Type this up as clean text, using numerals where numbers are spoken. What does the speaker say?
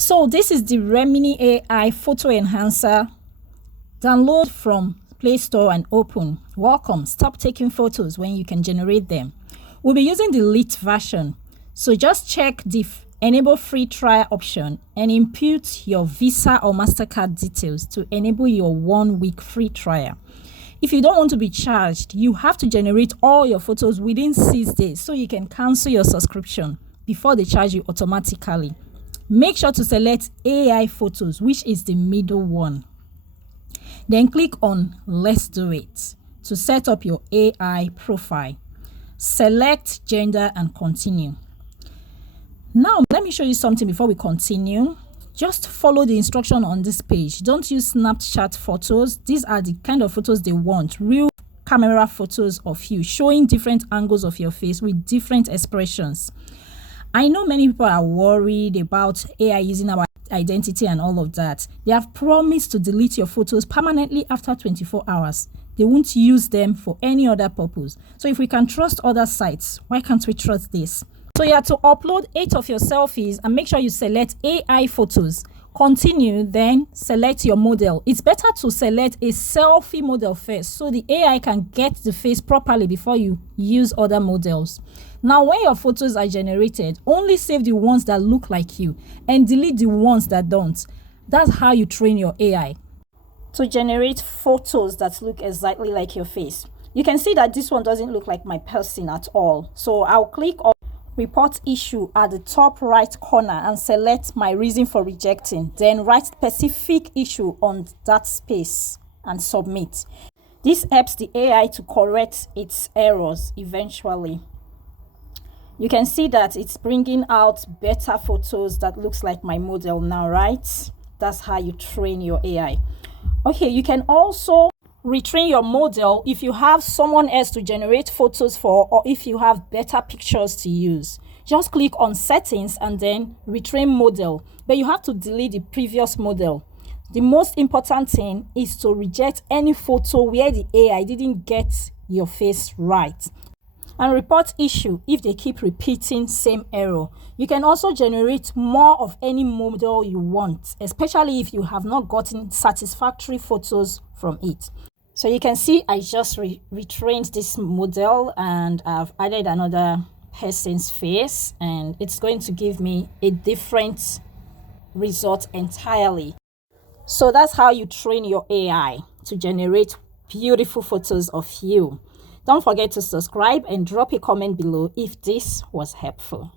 So this is the Remini AI photo enhancer. Download from Play Store and open. Welcome. Stop taking photos when you can generate them. We'll be using the elite version. So just check the enable free trial option and input your Visa or MasterCard details to enable your 1 week free trial. If you don't want to be charged, you have to generate all your photos within 6 days so you can cancel your subscription before they charge you automatically. Make sure to select AI photos, which is the middle one. Then click on Let's Do It to set up your AI profile. Select gender and continue. Now, let me show you something before we continue. Just follow the instruction on this page. Don't use Snapchat photos. These are the kind of photos they want. Real camera photos of you, showing different angles of your face with different expressions. I know many people are worried about AI using our identity and all of that. They have promised to delete your photos permanently after 24 hours. They won't use them for any other purpose. So if we can trust other sites, why can't we trust this? So you have to upload 8 of your selfies and make sure you select AI photos. Continue, then select your model. It's better to select a selfie model first so the AI can get the face properly before you use other models. Now, when your photos are generated, only save the ones that look like you and delete the ones that don't. That's how you train your AI to generate photos that look exactly like your face. You can see that this one doesn't look like my person at all. So I'll click on report issue at the top right corner and select my reason for rejecting. Then write specific issue on that space and submit. This helps the AI to correct its errors eventually. You can see that it's bringing out better photos that looks like my model now, right? That's how you train your AI. Okay, you can also retrain your model if you have someone else to generate photos for, or if you have better pictures to use. Just click on settings and then retrain model, but you have to delete the previous model. The most important thing is to reject any photo where the AI didn't get your face right, and report issue if they keep repeating same error. You can also generate more of any model you want, especially if you have not gotten satisfactory photos from it. So you can see I just retrained this model and I've added another person's face, and it's going to give me a different result entirely. So that's how you train your AI to generate beautiful photos of you. Don't forget to subscribe and drop a comment below if this was helpful.